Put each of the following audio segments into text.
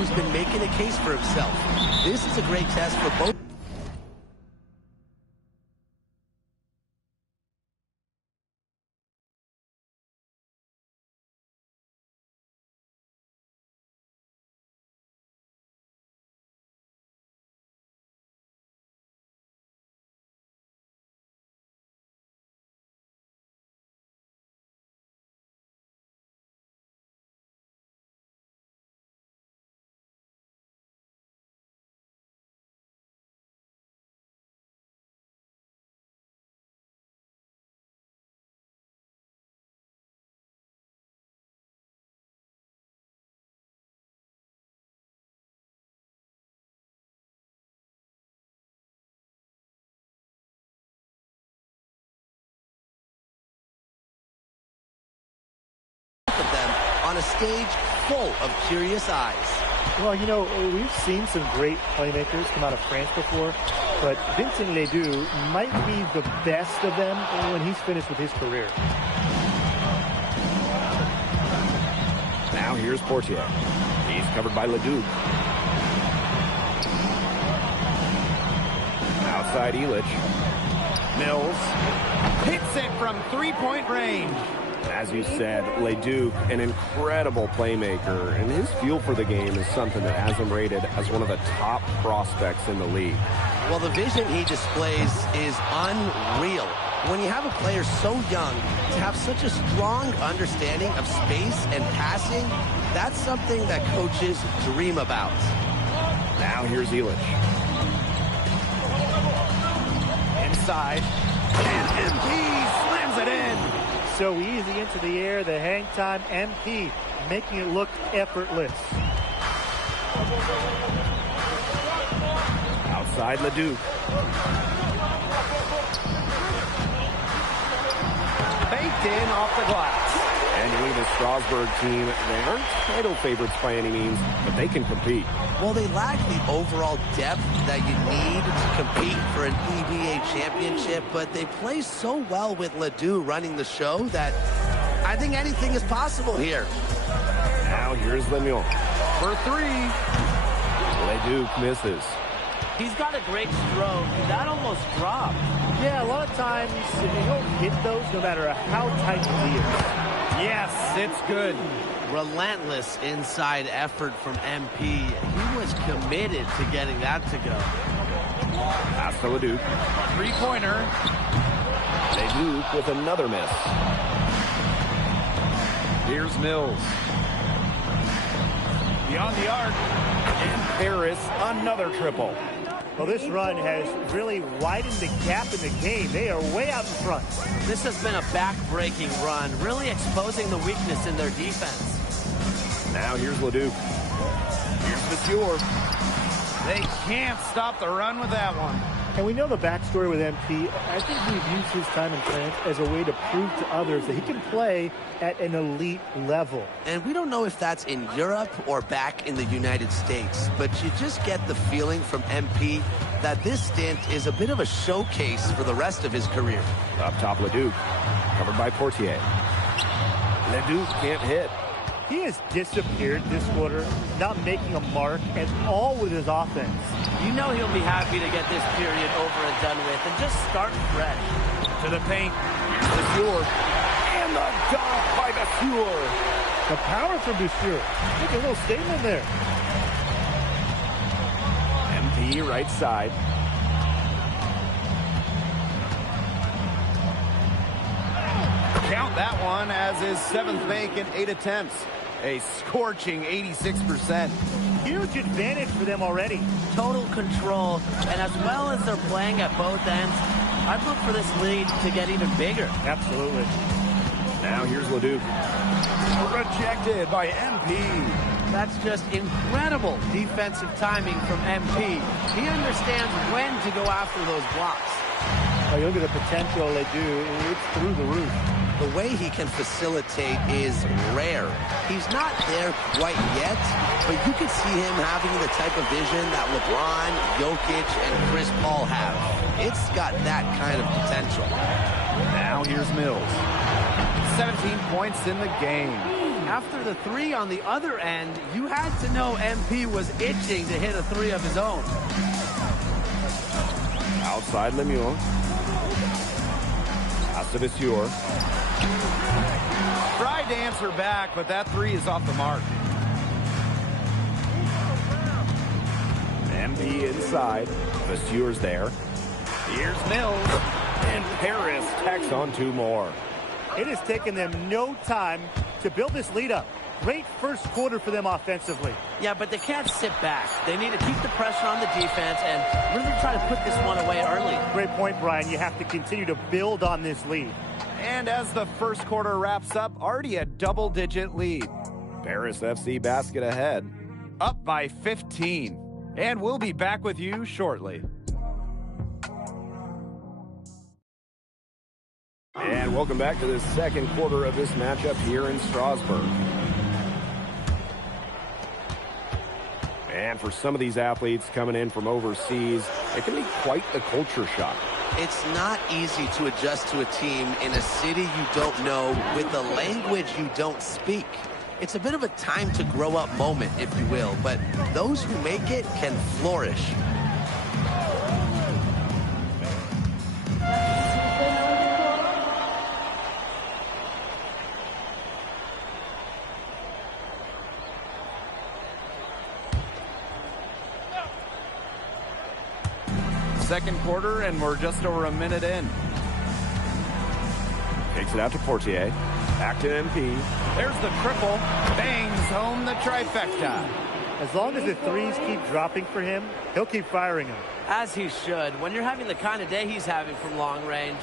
who's been making a case for himself. This is a great test for both. Of them on a stage full of curious eyes. Well, you know, we've seen some great playmakers come out of France before, but Vincent Ledoux might be the best of them when he's finished with his career. Now here's Portier. He's covered by Ledoux. Outside Illich. Mills hits it from three-point range. As you said, Ledoux, an incredible playmaker, and his feel for the game is something that has him rated as one of the top prospects in the league. Well, the vision he displays is unreal. When you have a player so young, to have such a strong understanding of space and passing, that's something that coaches dream about. Now here's Illich. Inside, and MP slams it in. So easy into the air, the hang time, MP, making it look effortless. Outside Ledoux. Baked in off the glass. And you leave the Strasbourg team, they aren't title favorites by any means, but they can compete. Well, they lack the overall depth that you need to compete for an EBA championship, but they play so well with Ledoux running the show that I think anything is possible here. Now here's Lemieux for three. Ledoux misses. He's got a great stroke. That almost dropped. Yeah, a lot of times you don't hit those no matter how tight the knee is. Yes, it's good. Relentless inside effort from MP. He was committed to getting that to go. Pass to Ledoux. Three-pointer. Ledoux with another miss. Here's Mills. Beyond the arc. And Paris, another triple. Well, this run has really widened the gap in the game. They are way out in front. This has been a back-breaking run, really exposing the weakness in their defense. Now here's Ledoux. Here's Monsieur. They can't stop the run with that one. And we know the backstory with MP. I think he's used his time in France as a way to prove to others that he can play at an elite level. And we don't know if that's in Europe or back in the United States, but you just get the feeling from MP that this stint is a bit of a showcase for the rest of his career. Up top, Ledoux, covered by Portier. Ledoux can't hit. He has disappeared this quarter, not making a mark at all with his offense. You know he'll be happy to get this period over and done with and just start fresh. To the paint. Monsieur. And the dunk by Monsieur. The power from Monsieur. Make a little statement there. MP right side. Count that one as his seventh make in 8 attempts. A scorching 86%. Huge advantage for them already. Total control, and as well as they're playing at both ends, I'd look for this lead to get even bigger. Absolutely. Now here's Ledoux. Rejected by MP. That's just incredible defensive timing from MP. He understands when to go after those blocks. Oh, you look at the potential they do. It's through the roof. The way he can facilitate is rare. He's not there quite yet, but you can see him having the type of vision that LeBron, Jokic, and Chris Paul have. It's got that kind of potential. Now here's Mills. 17 points in the game. After the three on the other end, you had to know MP was itching to hit a three of his own. Outside Lemuel. Pass to Viseur. Tried to answer back, but that three is off the mark. MP inside. Visure's there. Here's Mills. And Paris tacks on 2 more. It has taken them no time to build this lead up. Great first quarter for them offensively. Yeah, but they can't sit back. They need to keep the pressure on the defense and really try to put this one away early. Great point, Brian. You have to continue to build on this lead. And as the first quarter wraps up, already a double-digit lead. Paris FC basket ahead. Up by 15. And we'll be back with you shortly. And welcome back to the second quarter of this matchup here in Strasbourg. And for some of these athletes coming in from overseas, it can be quite the culture shock. It's not easy to adjust to a team in a city you don't know with a language you don't speak. It's a bit of a time to grow up moment, if you will, but those who make it can flourish. Second quarter, and we're just over a minute in. Takes it out to Portier. Back to MP. There's the triple. Bangs home the trifecta. As long as the threes keep dropping for him, he'll keep firing them. As he should. When you're having the kind of day he's having from long range,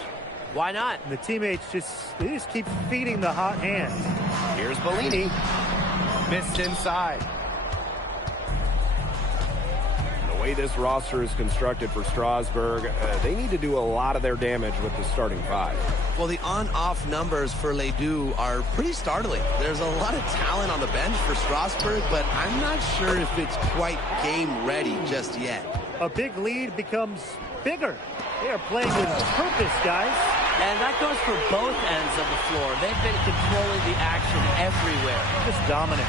why not? And the teammates just keep feeding the hot hand. Here's Bellini. Missed inside. The way this roster is constructed for Strasbourg, they need to do a lot of their damage with the starting 5. Well, the on-off numbers for Ledoux are pretty startling. There's a lot of talent on the bench for Strasbourg, but I'm not sure if it's quite game ready just yet. A big lead becomes bigger. They are playing with purpose, guys. And that goes for both ends of the floor. They've been controlling the action everywhere. Just dominant.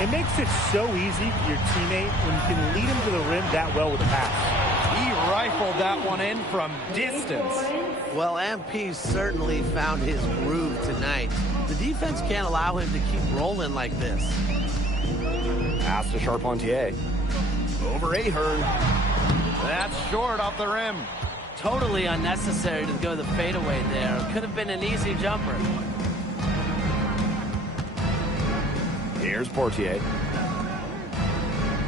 It makes it so easy for your teammate when you can lead him to the rim that well with a pass. He rifled that one in from distance. Well, MP certainly found his groove tonight. The defense can't allow him to keep rolling like this. Pass to Charpentier. Over Ahern. That's short off the rim. Totally unnecessary to go the fadeaway there. Could have been an easy jumper. Here's Portier.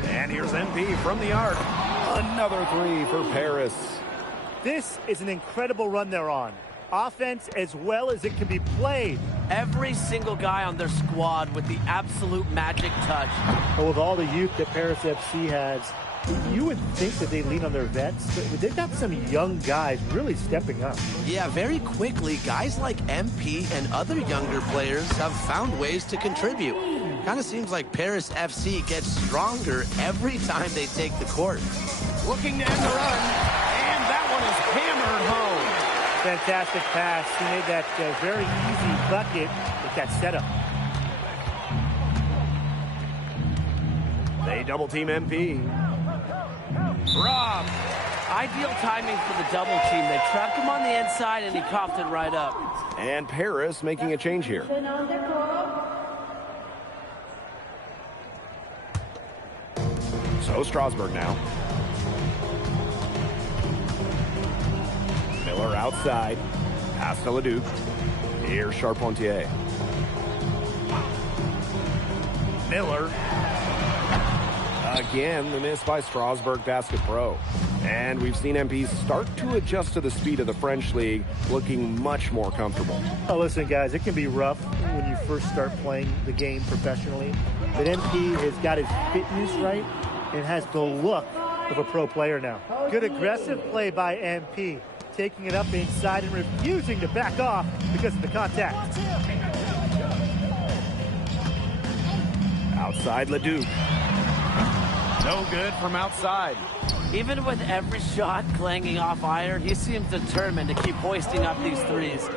And here's MP from the arc. Another 3 for Paris. This is an incredible run they're on. Offense as well as it can be played. Every single guy on their squad with the absolute magic touch. But with all the youth that Paris FC has, you would think that they lean on their vets, but they've got some young guys really stepping up. Yeah, very quickly, guys like MP and other younger players have found ways to contribute. Kind of seems like Paris FC gets stronger every time they take the court. Looking to end the run, and that one is hammered home. Fantastic pass. He made that very easy bucket with that setup. They double team MP. Rob. Ideal timing for the double team. They trapped him on the inside and he coughed it right up. And Paris making a change here. So Strasbourg now. Miller outside. Pass to Ledoux. Here's Charpentier. Miller. Again, the miss by Strasbourg Basket Pro. And we've seen MP start to adjust to the speed of the French League, looking much more comfortable. Oh, listen, guys, it can be rough when you first start playing the game professionally. But MP has got his fitness right and has the look of a pro player now. Good aggressive play by MP, taking it up inside and refusing to back off because of the contact. Outside Ledoux. No good from outside. Even with every shot clanging off iron, he seems determined to keep hoisting up these threes.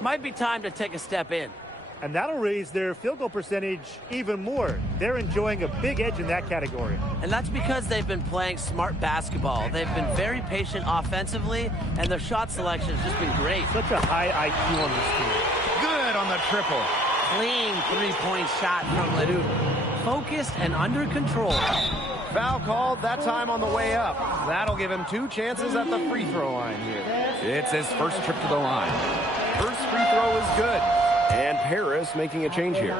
Might be time to take a step in. And that'll raise their field goal percentage even more. They're enjoying a big edge in that category. And that's because they've been playing smart basketball. They've been very patient offensively, and their shot selection has just been great. Such a high IQ on this team. Good on the triple. Clean three-point shot from Ledoux. Focused and under control. Foul called, that time on the way up. That'll give him 2 chances at the free throw line here. It's his first trip to the line. First free throw is good. And Paris making a change here.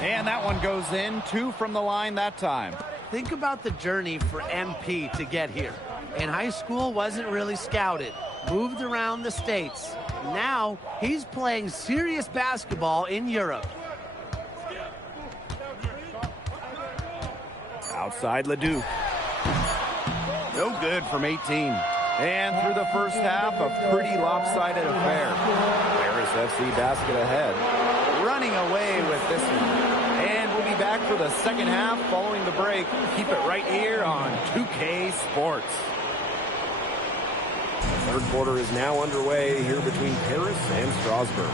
And that one goes in. 2 from the line that time. Think about the journey for MP to get here. In high school, wasn't really scouted. Moved around the States. Now, he's playing serious basketball in Europe. Outside Ledoux. No good from 18. And through the first half, a pretty lopsided affair. Paris FC basket ahead. Running away with this one. And we'll be back for the second half following the break. Keep it right here on 2K Sports. The third quarter is now underway here between Paris and Strasbourg.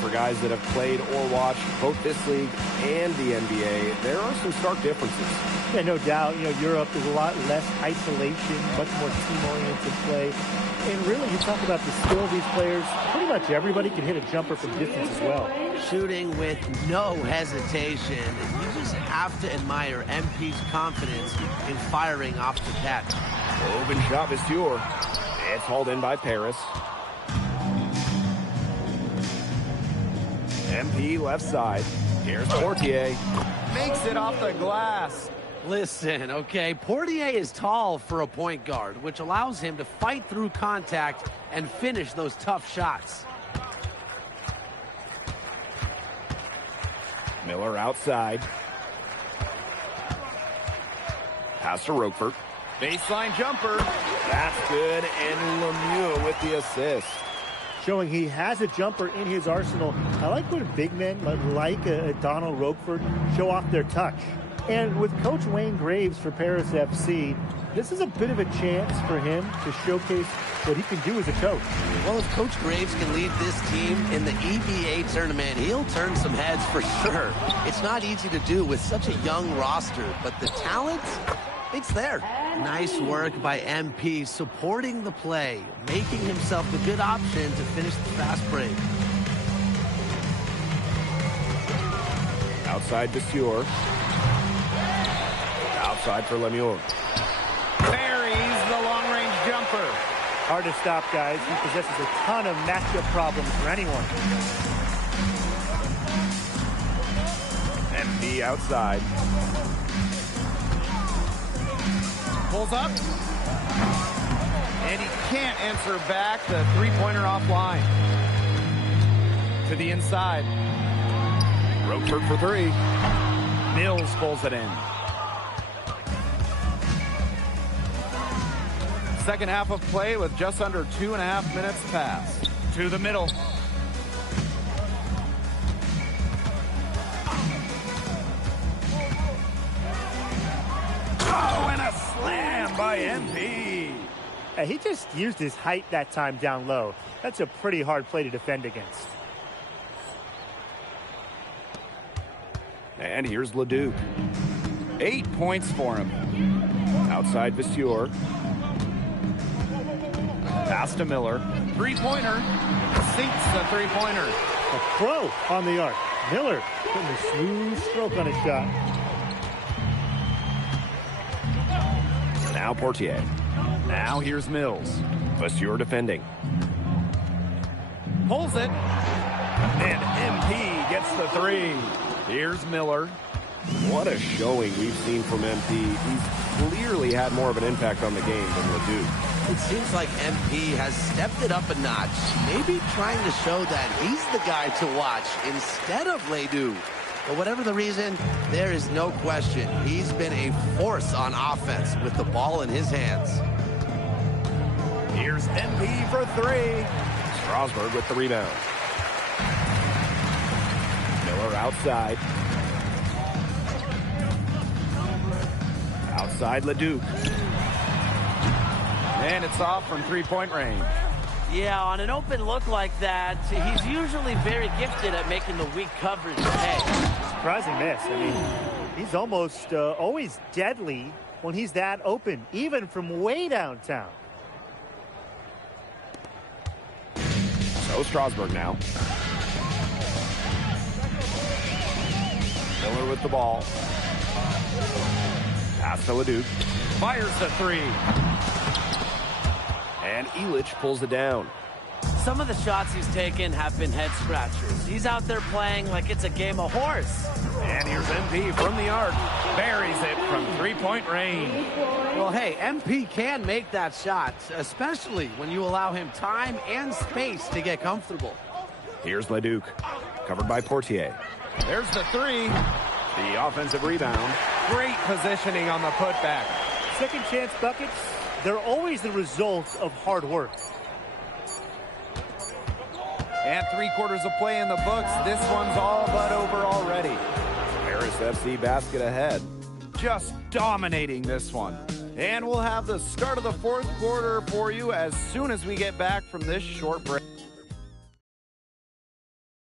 For guys that have played or watched both this league and the NBA, there are some stark differences. Yeah, no doubt. Europe is a lot less isolation, much more team-oriented play. And really, you talk about the skill of these players, pretty much everybody can hit a jumper from distance as well. Shooting with no hesitation. And you just have to admire MP's confidence in firing off the catch. Open shot is Dior. It's hauled in by Paris. MP left side. Here's Portier. Makes it off the glass. Listen, okay, Portier is tall for a point guard, which allows him to fight through contact and finish those tough shots. Miller outside. Pass to Roquefort. Baseline jumper. That's good, and Lemieux with the assist. Showing he has a jumper in his arsenal. I like when big men like a Donald Roquefort show off their touch. And with Coach Wayne Graves for Paris FC, this is a bit of a chance for him to showcase what he can do as a coach. Well, if Coach Graves can lead this team in the EBA tournament, he'll turn some heads for sure. It's not easy to do with such a young roster, but the talent, it's there. Nice work by MP supporting the play, making himself a good option to finish the fast break. Outside to Stewart. Outside for Lemieux. Buries the long-range jumper. Hard to stop, guys. He possesses a ton of matchup problems for anyone. MP outside. Pulls up. And he can't answer back. The three-pointer offline. To the inside. Roquefort for 3. Mills pulls it in. Second half of play with just under 2.5 minutes passed. To the middle. Oh, and a slam by MP. He just used his height that time down low. That's a pretty hard play to defend against. And here's Ledoux. 8 points for him. Outside Vistier. Pass to Miller. Three-pointer. Sinks the three-pointer. A pro on the arc. Miller putting a smooth stroke on his shot. Now Portier. Now here's Mills. Vistier defending. Pulls it. And MP gets the 3. Here's Miller. What a showing we've seen from MP. He's clearly had more of an impact on the game than Ledoux. It seems like MP has stepped it up a notch, maybe trying to show that he's the guy to watch instead of Ledoux. But whatever the reason, there is no question he's been a force on offense with the ball in his hands. Here's MP for 3. Strasbourg with the rebound. Miller outside. Outside Leduc. And it's off from three-point range. Yeah, on an open look like that, he's usually very gifted at making the weak coverage pay. Surprising miss. I mean, he's almost always deadly when he's that open, even from way downtown. So Strasburg now. Miller with the ball. Pass to Leduc. Fires the three. And Elich pulls it down. Some of the shots he's taken have been head scratchers. He's out there playing like it's a game of horse. And here's MP from the arc. Buries it from three-point range. Well, hey, MP can make that shot, especially when you allow him time and space to get comfortable. Here's Leduc, covered by Portier. There's the three. The offensive rebound. Great positioning on the putback. Second chance buckets, they're always the result of hard work. And 3/4 of play in the books. This one's all but over already. Paris FC basket ahead. Just dominating this one. And we'll have the start of the fourth quarter for you as soon as we get back from this short break.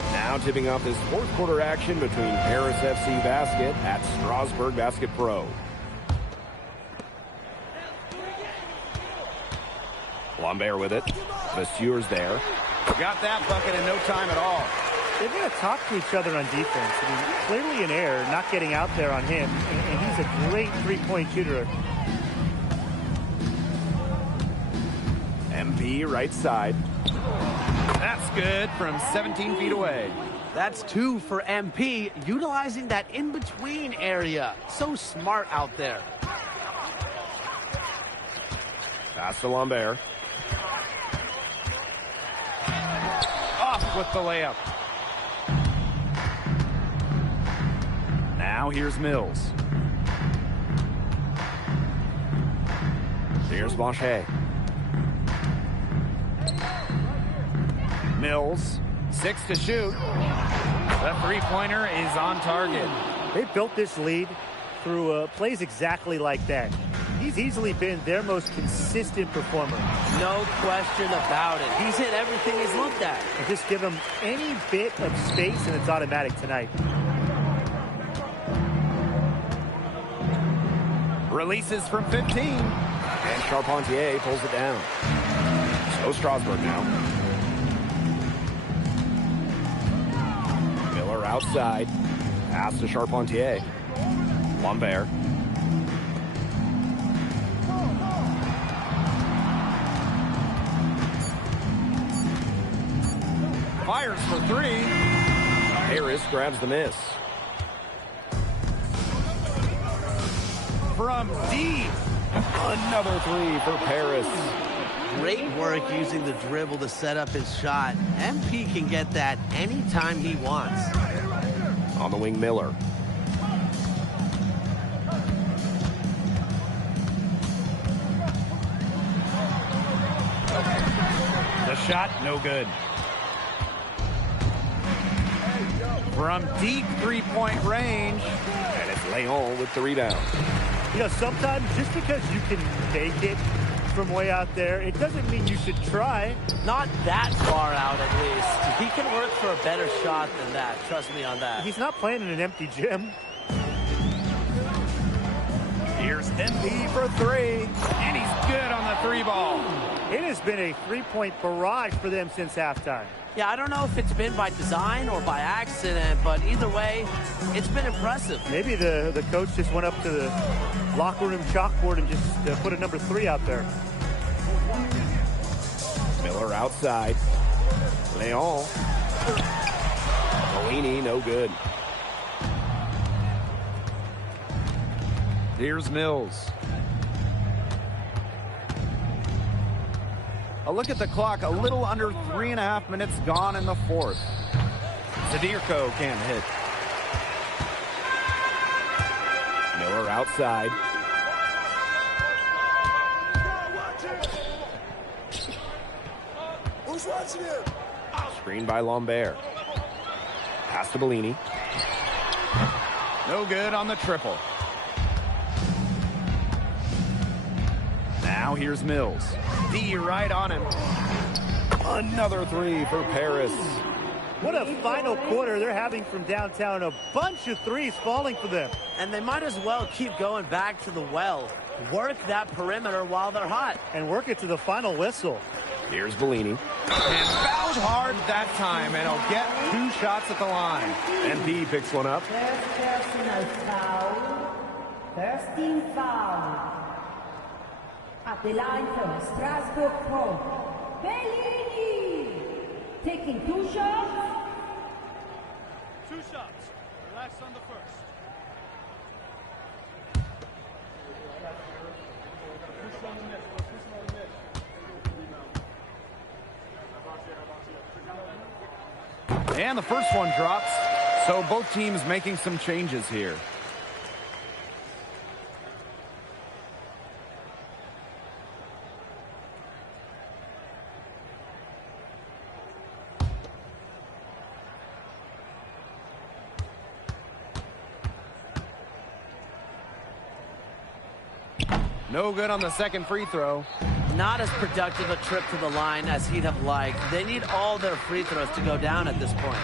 Now tipping off this fourth quarter action between Paris FC Basket at Strasburg Basket Pro. Lambert with it. Vasseurs there. Got that bucket in no time at all. They've got to talk to each other on defense. I mean, clearly an error, not getting out there on him, and he's a great three-point shooter. MP right side. That's good from 17 feet away. That's 2 for MP, utilizing that in-between area. So smart out there. Pass to Lambert. Off with the layup. Now here's Mills. Here's Blanchet. Mills, 6 to shoot. The three-pointer is on target. They built this lead through plays exactly like that. He's easily been their most consistent performer. No question about it. He's hit everything he's looked at. And just give him any bit of space, and it's automatic tonight. Releases from 15. And Charpentier pulls it down. So Strasburg now. Miller outside. Pass to Charpentier. Lambert. Fires for three. Harris grabs the miss. From deep. Another three for Paris. Great work using the dribble to set up his shot. MP can get that anytime he wants. On the wing, Miller. The shot, no good. From deep three-point range. And it's Leon with the rebound. You know, sometimes just because you can make it from way out there, it doesn't mean you should try. Not that far out, at least. He can work for a better shot than that. Trust me on that. He's not playing in an empty gym. Here's MP for three. And he's good on the three ball. It has been a three-point barrage for them since halftime. Yeah, I don't know if it's been by design or by accident, but either way, it's been impressive. Maybe the coach just went up to the locker room chalkboard and just put a number 3 out there. Miller outside. Leon. Bellini, no good. Here's Mills. A look at the clock, a little under 3.5 minutes gone in the fourth. Zadirko can't hit. Miller outside. Who's watching him? Screened by Lambert. Pass to Bellini. No good on the triple. Now here's Mills. D right on him. Another three for Paris. What a final quarter they're having from downtown. A bunch of threes falling for them. And they might as well keep going back to the well. Work that perimeter while they're hot. And work it to the final whistle. Here's Bellini. And fouled hard that time, and he'll get 2 shots at the line. MP picks one up. First personal foul. First team foul. At the line for Strasbourg Pro. Bellini. Taking 2 shots. 2 shots. Relax on the first. And the first one drops. So both teams making some changes here. No good on the second free throw. Not as productive a trip to the line as he'd have liked. They need all their free throws to go down at this point.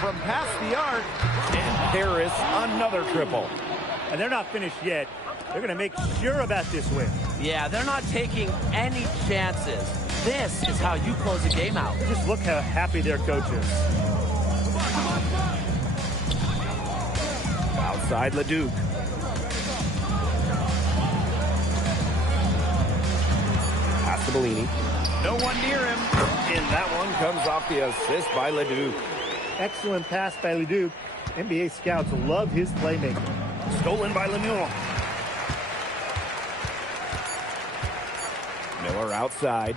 From past the arc, and Paris another triple. And they're not finished yet. They're going to make sure about this win. Yeah, they're not taking any chances. This is how you close a game out. Just look how happy their coach is. Outside Leduc. Pass to Bellini. No one near him. And that one comes off the assist by Leduc. Excellent pass by Leduc. NBA scouts love his playmaking. Stolen by Lemieux. Miller outside.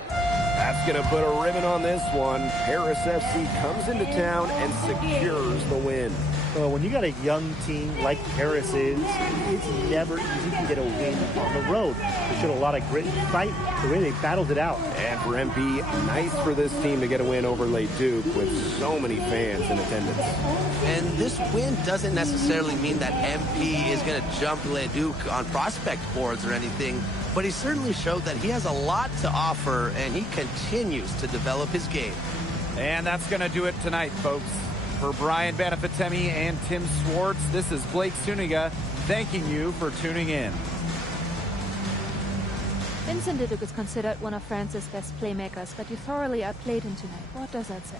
That's going to put a ribbon on this one. Paris FC comes into town and secures the win. Well, when you got a young team like Paris is, it's never easy to get a win on the road. They showed a lot of grit and fight the way they battled it out. And for MP, nice for this team to get a win over Leduc with so many fans in attendance. And this win doesn't necessarily mean that MP is going to jump Leduc on prospect boards or anything, but he certainly showed that he has a lot to offer, and he continues to develop his game. And that's going to do it tonight, folks. For Brian Banafitemi and Tim Swartz, this is Blake Suniga thanking you for tuning in. Vincent Leduc is considered one of France's best playmakers, but you thoroughly outplayed him tonight. What does that say?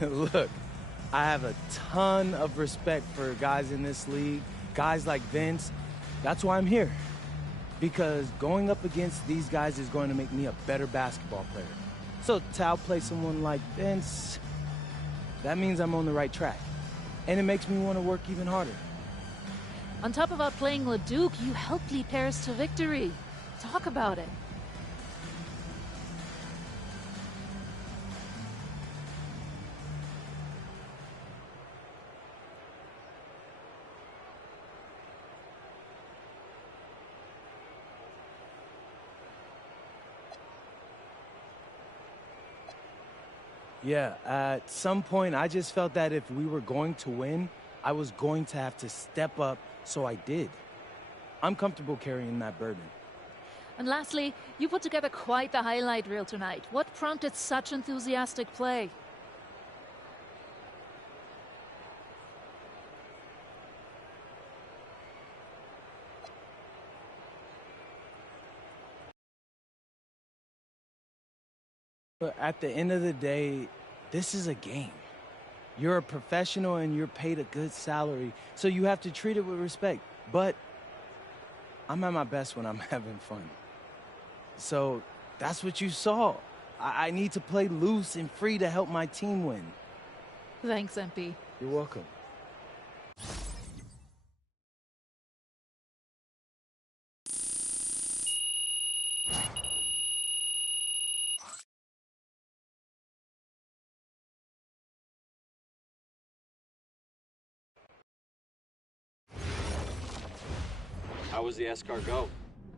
Look, I have a ton of respect for guys in this league, guys like Vince. That's why I'm here. Because going up against these guys is going to make me a better basketball player. So to outplay someone like Vince, that means I'm on the right track. And it makes me want to work even harder. On top of outplaying Leduc, you helped lead Paris to victory. Talk about it. Yeah, at some point, I just felt that if we were going to win, I was going to have to step up, so I did. I'm comfortable carrying that burden. And lastly, you put together quite the highlight reel tonight. What prompted such enthusiastic play? But at the end of the day, this is a game. You're a professional and you're paid a good salary, so you have to treat it with respect. But I'm at my best when I'm having fun. So that's what you saw. I need to play loose and free to help my team win. Thanks, MP. You're welcome. How was the escargot?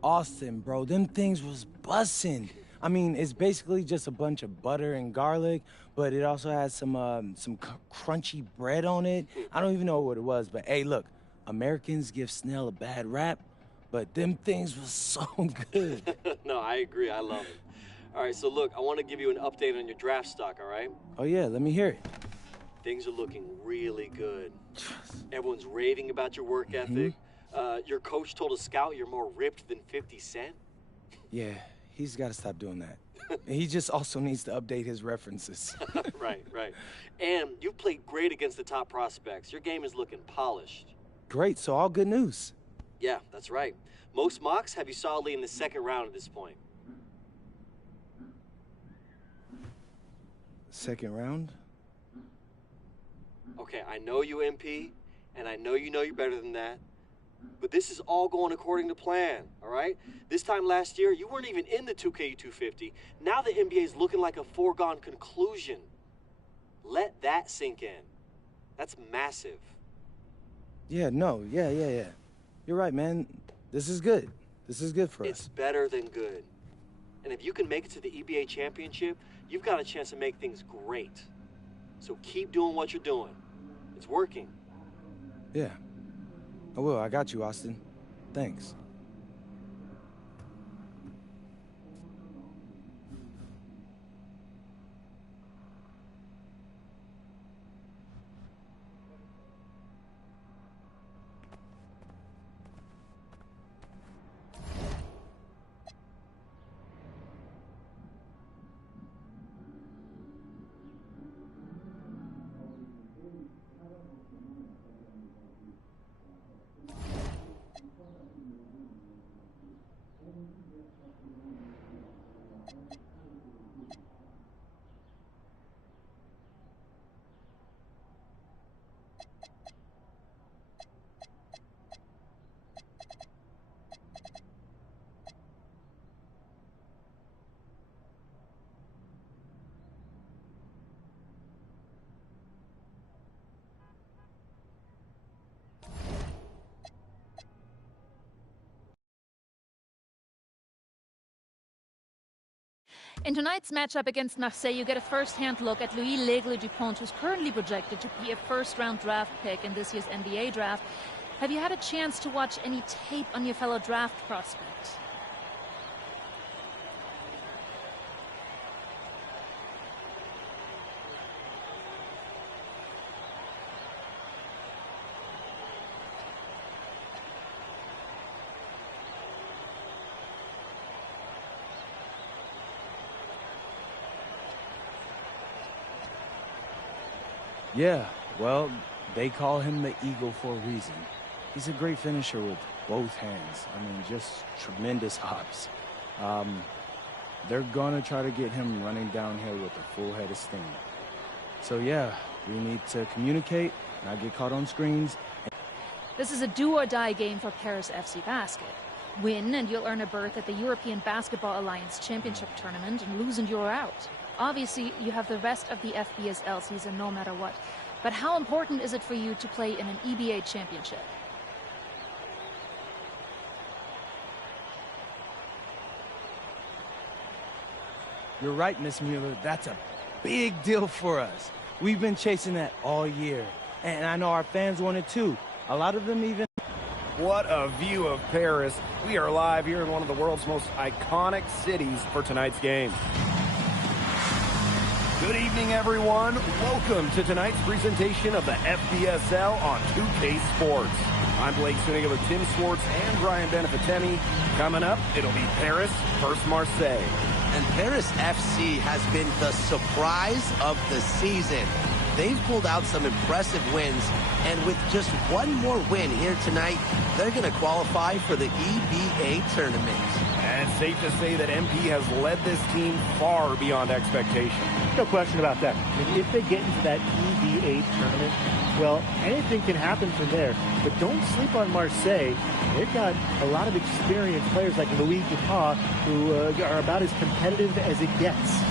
Austin, bro, them things was bussin'. I mean, it's basically just a bunch of butter and garlic, but it also has some crunchy bread on it. I don't even know what it was, but hey, look, Americans give snail a bad rap, but them things was so good. No, I agree. I love it. All right, so look, I want to give you an update on your draft stock, all right? Oh, yeah, let me hear it. Things are looking really good. Everyone's raving about your work ethic. Your coach told a scout you're more ripped than 50 Cent. Yeah, he's got to stop doing that. He just also needs to update his references. Right. And you've played great against the top prospects. Your game is looking polished. Great, so all good news. Yeah, that's right. Most mocks have you solidly in the second round at this point. Second round? Okay, I know you, MP, and I know you're better than that. But this is all going according to plan, all right? This time last year, you weren't even in the 2k250. Now the NBA is looking like a foregone conclusion. Let that sink in. That's massive. Yeah. You're right, man. This is good. This is good for us. It's better than good. And if you can make it to the EBA championship, you've got a chance to make things great. So keep doing what you're doing. It's working. Yeah. I will. I got you, Austin. Thanks. In tonight's matchup against Marseille, you get a first-hand look at Louis L'Aigle Dupont, who's currently projected to be a first-round draft pick in this year's NBA draft. Have you had a chance to watch any tape on your fellow draft prospects? Yeah, well, they call him the Eagle for a reason. He's a great finisher with both hands. I mean, just tremendous hops. They're gonna try to get him running downhill with a full head of steam. So yeah, we need to communicate, not get caught on screens. This is a do-or-die game for Paris FC Basket. Win and you'll earn a berth at the European Basketball Alliance Championship Tournament, and lose and you're out. Obviously, you have the rest of the FBSL season no matter what. But how important is it for you to play in an EBA championship? You're right, Miss Mueller. That's a big deal for us. We've been chasing that all year. And I know our fans want it too. A lot of them even... What a view of Paris. We are live here in one of the world's most iconic cities for tonight's game. Good evening, everyone. Welcome to tonight's presentation of the FBSL on 2K Sports. I'm Blake Suniga with Tim Swartz and Brian Benefitemi. Coming up, it'll be Paris versus Marseille. And Paris FC has been the surprise of the season. They've pulled out some impressive wins, and with just one more win here tonight, they're going to qualify for the EBA tournament. And it's safe to say that MP has led this team far beyond expectation. No question about that. I mean, if they get into that EBA tournament, well, anything can happen from there. But don't sleep on Marseille. They've got a lot of experienced players like Louis Dupont, who are about as competitive as it gets.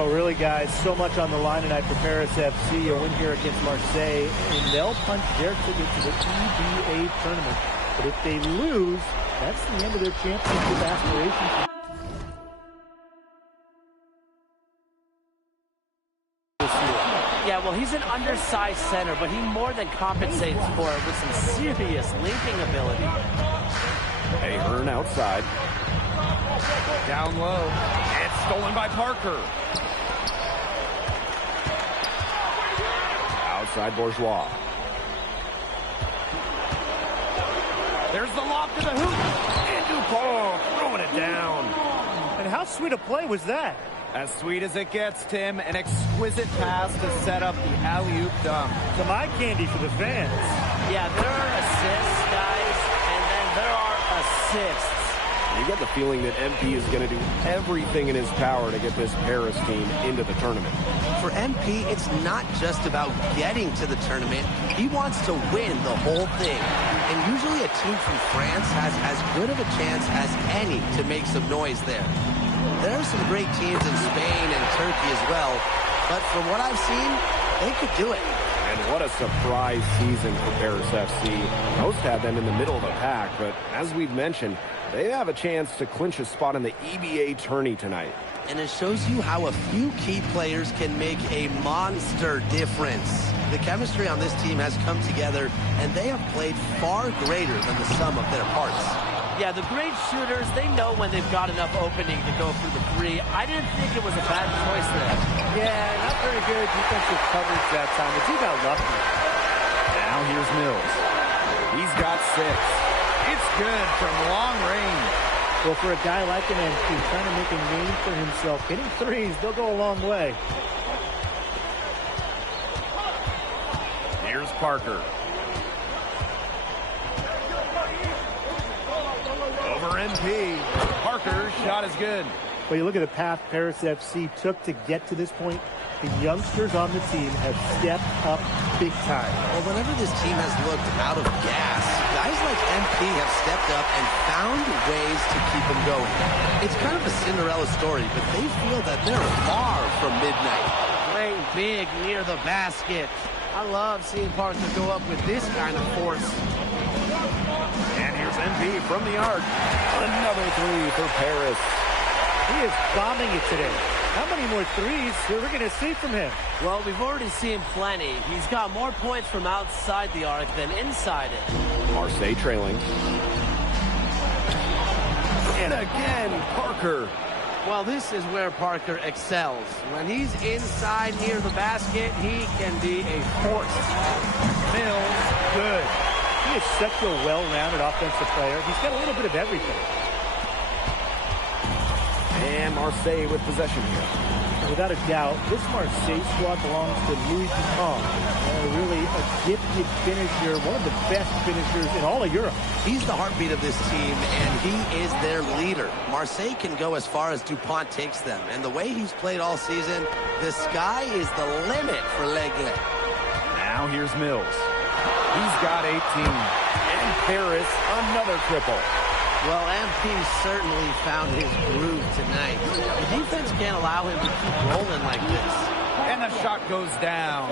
Well, really, guys, so much on the line tonight for Paris FC. A win here against Marseille, and they'll punch their ticket to the EBA tournament. But if they lose, that's the end of their championship aspirations. Yeah, well, he's an undersized center, but he more than compensates for it with some serious linking ability. Ahern outside. Down low. It's stolen by Parker. Outside Bourgeois. There's the lob to the hoop. And Dupont throwing it down. And how sweet a play was that? As sweet as it gets, Tim. An exquisite pass to set up the alley-oop dunk. Some eye candy for the fans. Yeah, there are assists, guys, and then there are assists. You get the feeling that MP is going to do everything in his power to get this Paris team into the tournament. For MP, it's not just about getting to the tournament. He wants to win the whole thing. And usually a team from France has as good of a chance as any to make some noise there. There are some great teams in Spain and Turkey as well, but from what I've seen, they could do it. And what a surprise season for Paris FC. Most had them in the middle of the pack, but as we've mentioned, they have a chance to clinch a spot in the EBA tourney tonight. And it shows you how a few key players can make a monster difference. The chemistry on this team has come together, and they have played far greater than the sum of their parts. Yeah, the great shooters, they know when they've got enough opening to go through the three. I didn't think it was a bad choice there. Yeah, not very good defensive coverage that time, but he got lucky. Now here's Mills. He's got 6. It's good from long range. Well, for a guy like an MP trying to make a name for himself, hitting threes, they'll go a long way. Here's Parker. Over MP. Parker's shot is good. Well, you look at the path Paris FC took to get to this point. The youngsters on the team have stepped up big time. Well, whenever this team has looked out of gas, guys like MP have stepped up and found ways to keep them going. It's kind of a Cinderella story, but they feel that they're far from midnight. Playing big near the basket. I love seeing Parker go up with this kind of force. And here's MP from the arc. Another 3 for Paris. He is bombing it today. How many more threes are we going to see from him? Well, we've already seen plenty. He's got more points from outside the arc than inside it. Marseille trailing. And again, Parker. Well, this is where Parker excels. When he's inside near the basket, he can be a force. Mills, good. He is such a well-rounded offensive player. He's got a little bit of everything. And Marseille with possession here. Without a doubt, this Marseille squad belongs to Louis Dupont. Really a gifted finisher, one of the best finishers in all of Europe. He's the heartbeat of this team, and he is their leader. Marseille can go as far as Dupont takes them, and the way he's played all season, the sky is the limit for Legle. Now here's Mills. He's got 18. And Paris, another triple. Well, MP certainly found his groove tonight. The defense can't allow him to keep rolling like this. And the shot goes down.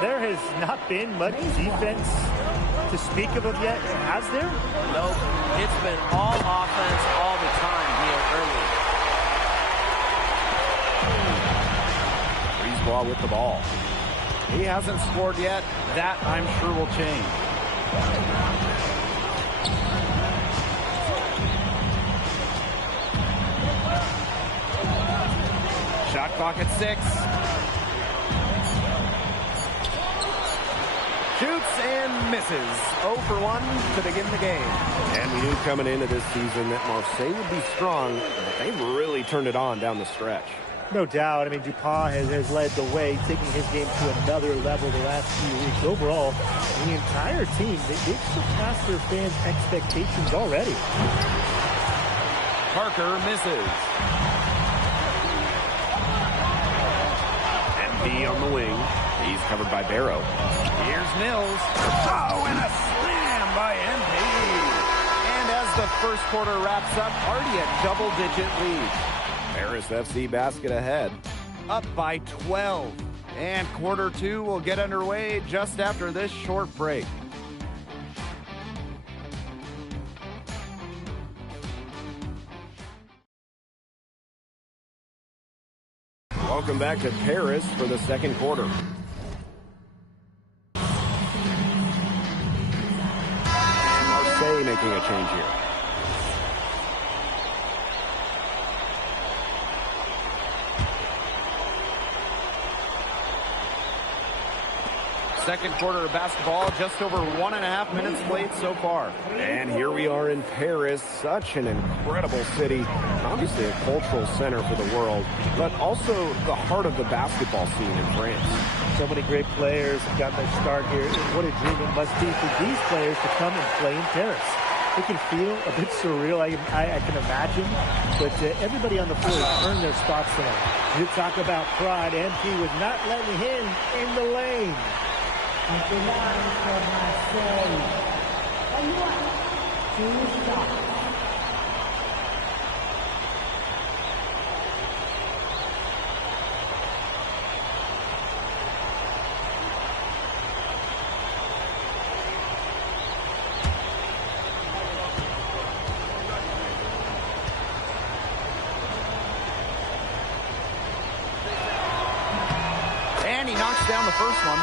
There has not been much defense to speak of yet, has there? Nope. It's been all offense all the time here early. Brisebois with the ball. He hasn't scored yet. That, I'm sure, will change. Shot clock at 6. Shoots and misses. 0 for 1 to begin the game. And we knew coming into this season that Marseille would be strong, but they've really turned it on down the stretch. No doubt. I mean, Dupont has led the way, taking his game to another level the last few weeks. Overall, the entire team, they've surpassed their fans' expectations already. Parker misses. MP on the wing. He's covered by Barrow. Here's Mills. Oh, and a slam by MP. And as the first quarter wraps up, already a double-digit lead. Paris FC basket ahead. up by 12. And quarter two will get underway just after this short break. Welcome back to Paris for the second quarter. Marseille making a change here. Second quarter of basketball, just over 1.5 minutes played so far. And here we are in Paris, such an incredible city. Obviously a cultural center for the world, but also the heart of the basketball scene in France. So many great players have gotten their start here. And what a dream it must be for these players to come and play in Paris. It can feel a bit surreal, I can imagine, but everybody on the floor has earned their spots tonight. You talk about pride, MP was not letting him in the lane. At the line for Marseille. And one, two shots. And he knocks down the first one.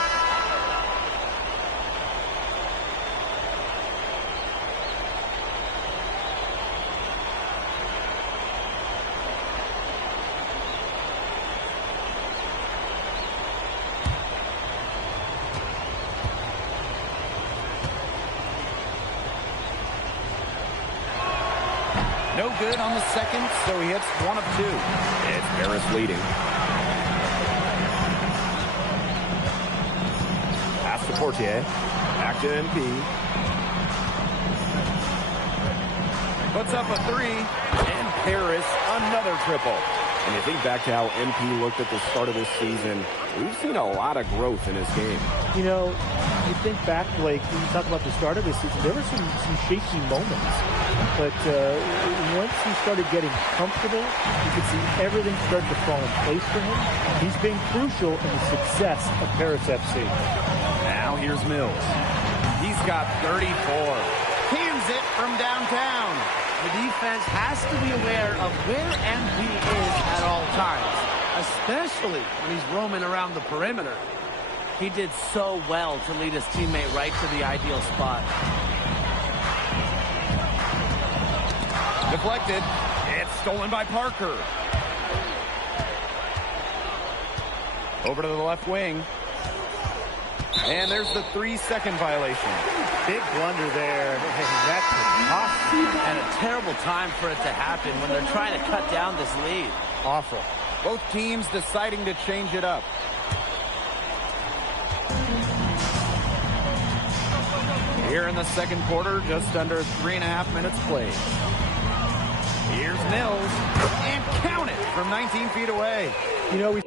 No good on the second, so he hits one of two. It's Paris leading. Pass to Portier. Back to MP. Puts up a three. And Paris, another triple. And you think back to how MP looked at the start of this season, we've seen a lot of growth in his game. You know, you think back, Blake, when you talk about the start of this season, there were some shaky moments. But once he started getting comfortable, you could see everything start to fall in place for him. He's been crucial in the success of Paris FC. Now here's Mills. He's got 34. Cans it from downtown. The defense has to be aware of where MP is at all times, especially when he's roaming around the perimeter. He did so well to lead his teammate right to the ideal spot. Deflected. It's stolen by Parker. Over to the left wing. And there's the 3-second violation. Big blunder there. That's awesome. And a terrible time for it to happen when they're trying to cut down this lead. Awful. Both teams deciding to change it up. Here in the second quarter, just under 3.5 minutes played. Here's Mills. And count it from 19 feet away. You know, we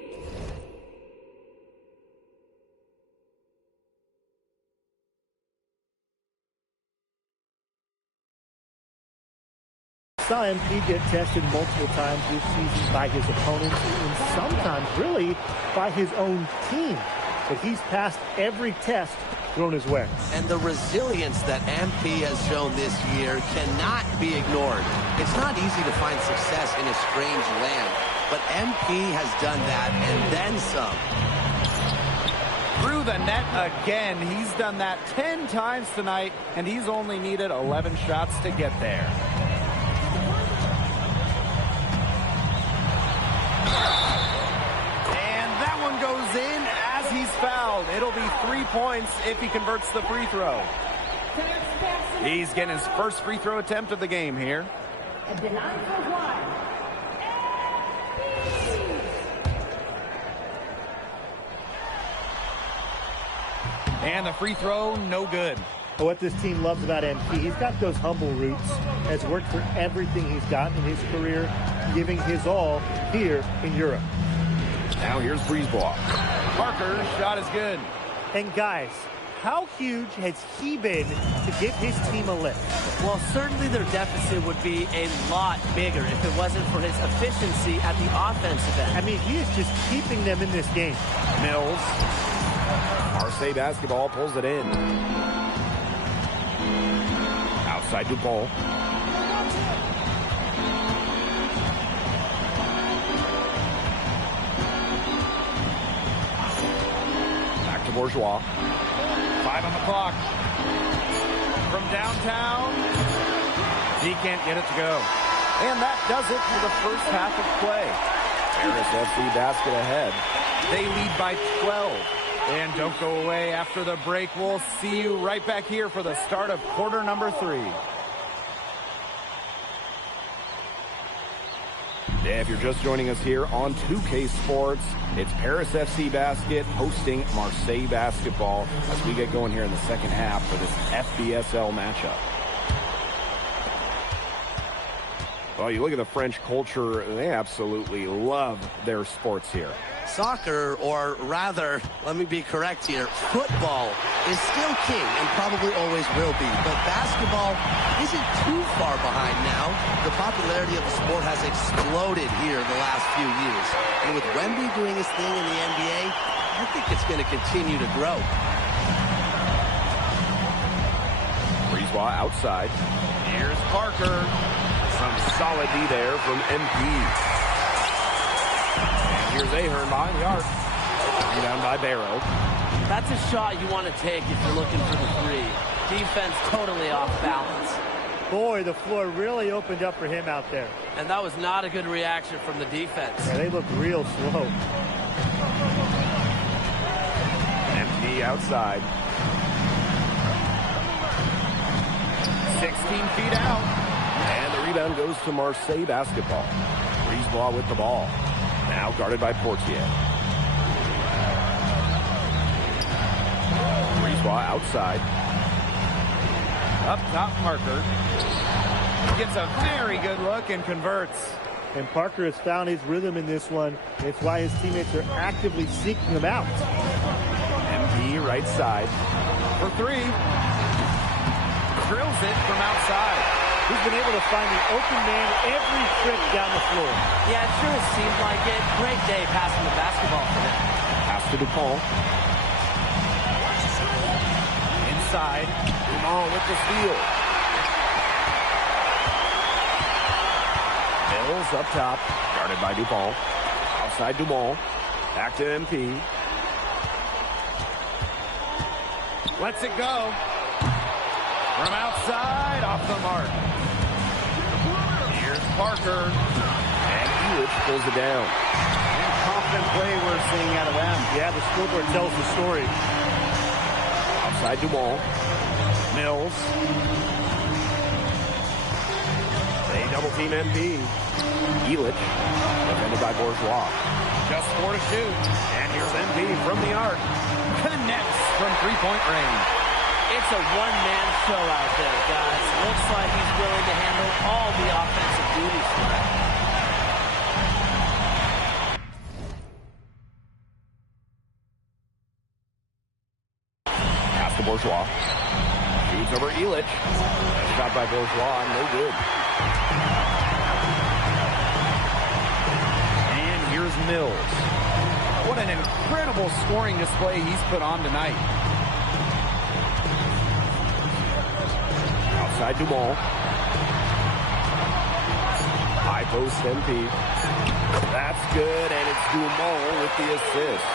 saw MP get tested multiple times this season by his opponents and sometimes really by his own team. But he's passed every test thrown his way. And the resilience that MP has shown this year cannot be ignored. It's not easy to find success in a strange land, but MP has done that and then some. Through the net again. He's done that 10 times tonight, and he's only needed 11 shots to get there. And that one goes in as he's fouled. It'll be 3 points if he converts the free throw. He's getting his first free throw attempt of the game here. At the line for one. And the free throw, no good. What this team loves about MP, he's got those humble roots, has worked for everything he's got in his career, giving his all here in Europe. Now here's Breezeball. Parker's shot is good. And guys, How huge has he been to give his team a lift? Well, certainly their deficit would be a lot bigger if it wasn't for his efficiency at the offensive end. I mean, he is just keeping them in this game. Mills. Marseille basketball pulls it in. Outside Dupont. Back to Bourgeois. 5 on the clock. From downtown, he can't get it to go. And that does it for the first half of play. Paris FC basket ahead. They lead by 12. And don't go away after the break. We'll see you right back here for the start of quarter number 3. Yeah, if you're just joining us here on 2K Sports, it's Paris FC Basket hosting Marseille Basketball as we get going here in the second half for this FBSL matchup. Well, you look at the French culture, they absolutely love their sports here. Soccer, or rather, let me be correct here, football is still king and probably always will be. But basketball isn't too far behind now. The popularity of the sport has exploded here in the last few years. And with Wemby doing his thing in the NBA, I think it's going to continue to grow. Brisebois outside. Here's Parker. Some solid D there from MP. Here's Ahern behind the arc. Rebound by Barrow. That's a shot you want to take if you're looking for the 3. Defense totally off balance. Boy, the floor really opened up for him out there. And that was not a good reaction from the defense. Yeah, they look real slow. MP outside. 16 feet out. And the rebound goes to Marseille basketball. Brisebois with the ball. Now guarded by Portier. Brisebois outside. Up top, Parker. Gets a very good look and converts. And Parker has found his rhythm in this one. It's why his teammates are actively seeking him out. MP right side. For 3. Drills it from outside. He's been able to find the open man every trip down the floor. Yeah, it sure seemed like it. Great day passing the basketball for him. Pass to Dupont. Inside. Dumont with the steal. Mills up top. Guarded by Dupont. Outside Dumont. Back to MP. Lets it go. From outside, off the mark. Here's Parker. And Elitch pulls it down. And confident play we're seeing out of them. Yeah, the scoreboard tells the story. Outside Dumont. Mills. They double team MP. Elitch. Defended by Bourgeois. Just 4 to shoot. And here's MP from the arc. Connects from 3-point range. It's a one-man show out there, guys. Looks like he's willing to handle all the offensive duties tonight. Pass to Bourgeois. Shoots over Elitch. Shot by Bourgeois, no good. And here's Mills. What an incredible scoring display he's put on tonight. Outside Dumont. High post MP. That's good, and it's Dumont with the assist.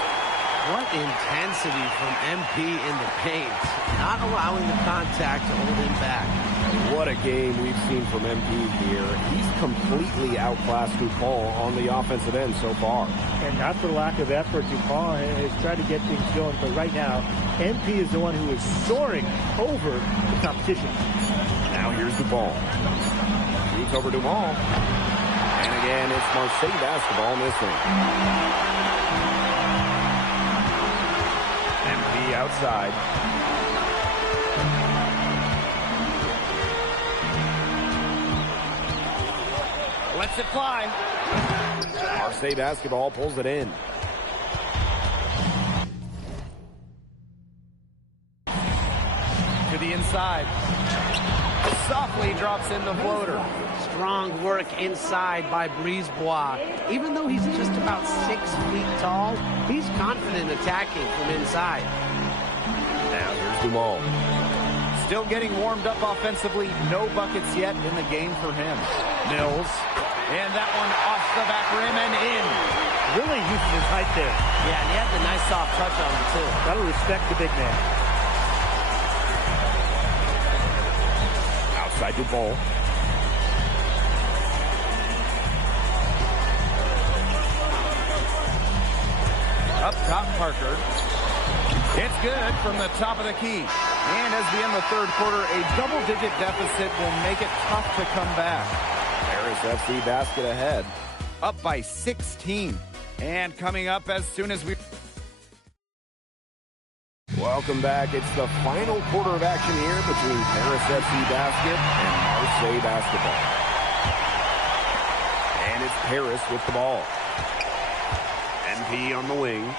What intensity from MP in the paint. Not allowing the contact to hold him back. What a game we've seen from MP here. He's completely outclassed Dupont on the offensive end so far. And not for lack of effort, Dupont has tried to get things going, but right now, MP is the one who is soaring over the competition. Now here's Dupont. Shoots over Dumont. And again, it's Marseille basketball missing. MP outside. Lets it fly. Marseille basketball pulls it in. the inside. Softly drops in the floater. Strong work inside by Brisebois. Even though he's just about 6 feet tall, he's confident attacking from inside. Now here's Dumont. Still getting warmed up offensively. No buckets yet in the game for him. Mills. And that one off the back rim and in. Really using his height there. Yeah, and he had the nice soft touch on him, too. Gotta respect the big man. Outside Dumont. Up top, Parker. It's good from the top of the key. And as we end the third quarter, a double-digit deficit will make it tough to come back. Paris FC basket ahead. Up by 16. And coming up as soon as we... Welcome back. It's the final quarter of action here between Paris FC basket and Marseille basketball. And it's Paris with the ball. NP on the wing.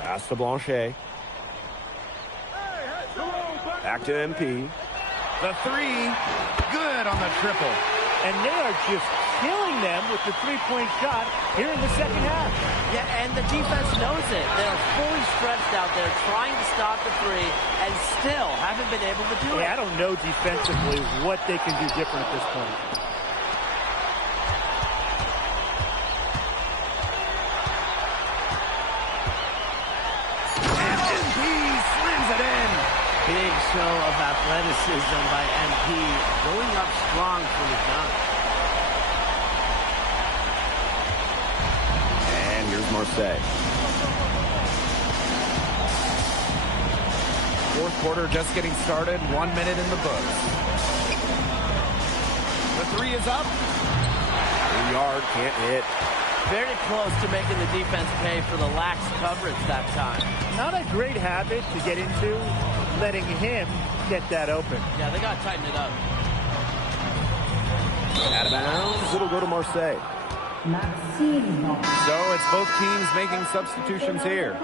Pass to Blanchet. Back to MP. The three, good on the triple. And they are just killing them with the three-point shot here in the second half. Yeah, and the defense knows it. They're fully stretched out there trying to stop the three and still haven't been able to do it. I don't know defensively what they can do different at this point. And MP slams it in. Big show of athleticism by MP, going up strong for the dunk. And here's Marseille. Fourth quarter just getting started. 1 minute in the books. The three is up. 3 yard, can't hit. Very close to making the defense pay for the lax coverage that time. Not a great habit to get into, letting him get that open. Yeah, they got to tighten it up. Out of bounds, it'll go to Marseille. Maximo. So it's both teams making substitutions here.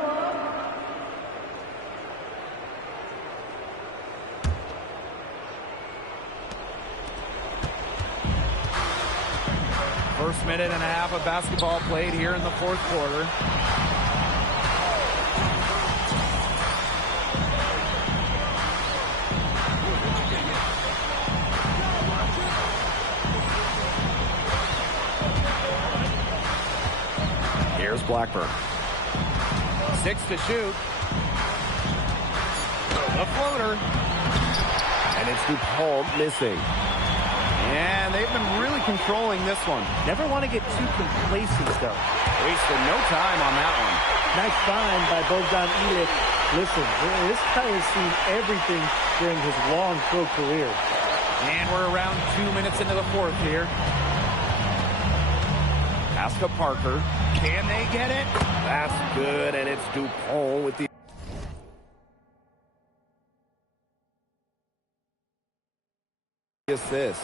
First minute and a half of basketball played here in the fourth quarter. Here's Blackburn. 6 to shoot. The floater. And it's Dupont missing. And they've been really controlling this one. Never want to get too complacent, though. Wasted no time on that one. Nice find by Bogdan Ilic. Listen, this guy has seen everything during his long pro career. And we're around 2 minutes into the fourth here. Pass to Parker. Can they get it? That's good, and it's Dupont with the assist.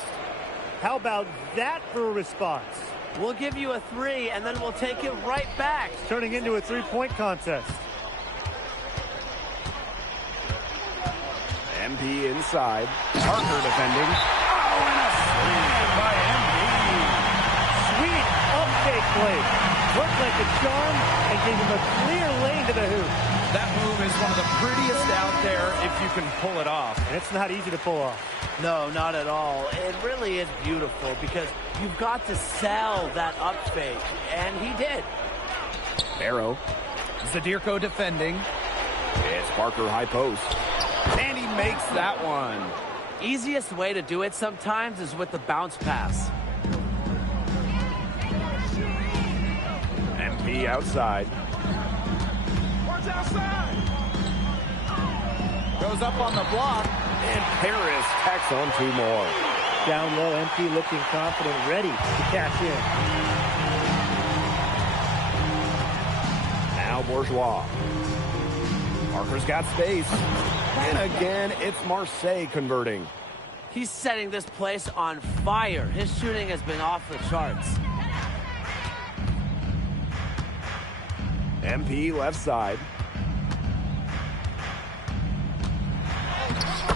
How about that for a response? We'll give you a three, and then we'll take it right back. Turning into a three-point contest. MP inside. Parker defending. Oh, and a slam by MP. Sweet uptake play. Worked like a charm and gave him a clear lane to the hoop. That move is one of the prettiest out there if you can pull it off. And it's not easy to pull off. No, not at all. It really is beautiful because you've got to sell that up fake, and he did. Barrow. Zadirko defending. It's Parker high post. And he makes that one. Easiest way to do it sometimes is with the bounce pass. MP outside. Goes up on the block. And Paris tacks on 2 more. Down low, MP looking confident, ready to cash in. Now Bourgeois. Parker's got space. And again, it's Marseille converting. He's setting this place on fire. His shooting has been off the charts. MP left side.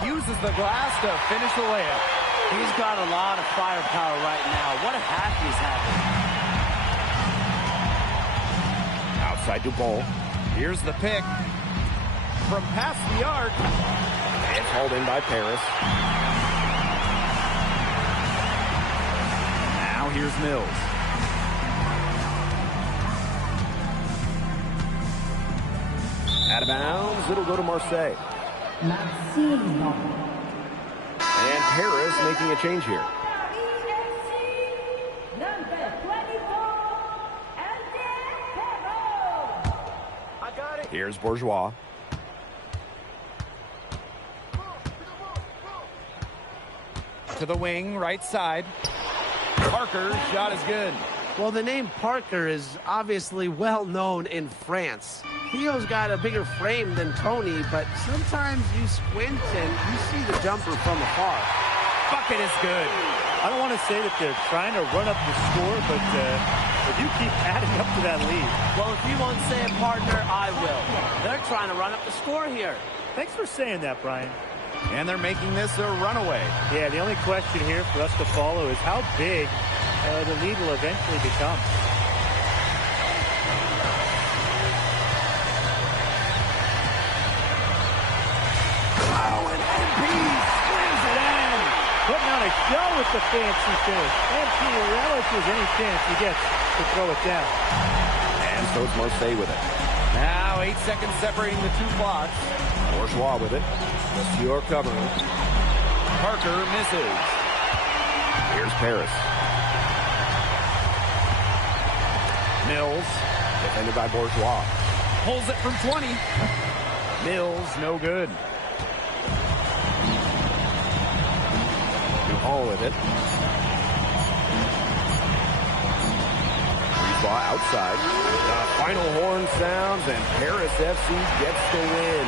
uses the glass to finish the layup. He's got a lot of firepower right now. What a half he's having. Outside Dupont. Here's the pick. From past the arc. It's hauled in by Paris. Now here's Mills. Out of bounds. It'll go to Marseille. Maximo. And Paris making a change here. Number 24, Ante. Here's Bourgeois. To the wing, right side. Parker's shot is good. Well, the name Parker is obviously well known in France. Theo's got a bigger frame than Tony, but sometimes you squint and you see the jumper from afar. Bucket is good. I don't want to say that they're trying to run up the score, but if you keep adding up to that lead. Well, if you won't say it, partner, I will. They're trying to run up the score here. Thanks for saying that, Brian. And they're making this a runaway. Yeah, the only question here for us to follow is how big the lead will eventually become. Oh, and MP slams it in. Putting on a show with the fancy finish. MP relishes any chance he gets to throw it down. And so it's Marseille with it. Now 8 seconds separating the two clocks. Bourgeois with it. Monsieur covering. Parker misses. Here's Paris. Mills Defended by Bourgeois. pulls it from 20. Mills, no good. Dupont with it. Bourgeois outside. The final horn sounds, and Paris FC gets the win.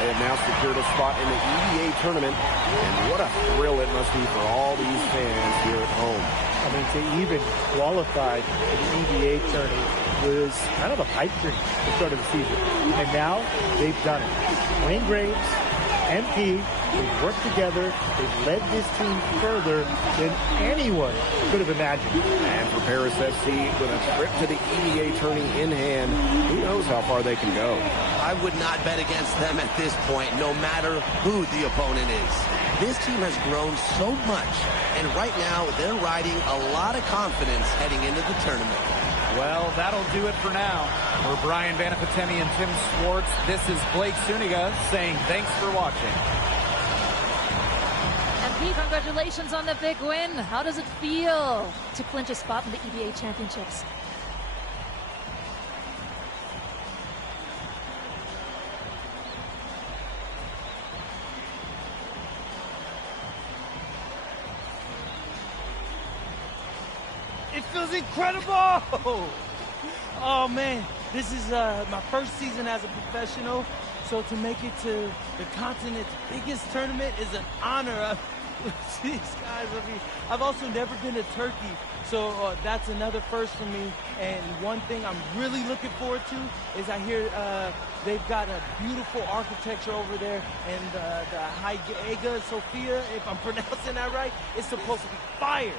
They have now secured a spot in the EVA tournament, and what a thrill it must be for all these fans here at home. I mean, to even qualify for the EVA tourney was kind of a pipe dream at the start of the season. And now they've done it. Wayne Graves, MP, they've worked together. They've led this team further than anyone could have imagined. And for Paris FC, with a trip to the EVA tourney in hand, who knows how far they can go. I would not bet against them at this point, no matter who the opponent is. This team has grown so much, and right now they're riding a lot of confidence heading into the tournament. Well, that'll do it for now. For Brian Vanapatemi and Tim Swartz, this is Blake Suniga saying thanks for watching. And Pete, congratulations on the big win. How does it feel to clinch a spot in the EBA Championships? It feels incredible! Oh man, this is my first season as a professional, so to make it to the continent's biggest tournament is an honor. Jeez, guys, I mean, I've also never been to Turkey, so that's another first for me. And one thing I'm really looking forward to is I hear they've got a beautiful architecture over there, and the Hagia Sophia, if I'm pronouncing that right, is supposed to be fire.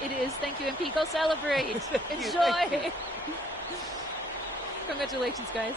It is. Thank you, MP. Go celebrate. Enjoy. Thank you. Congratulations, guys.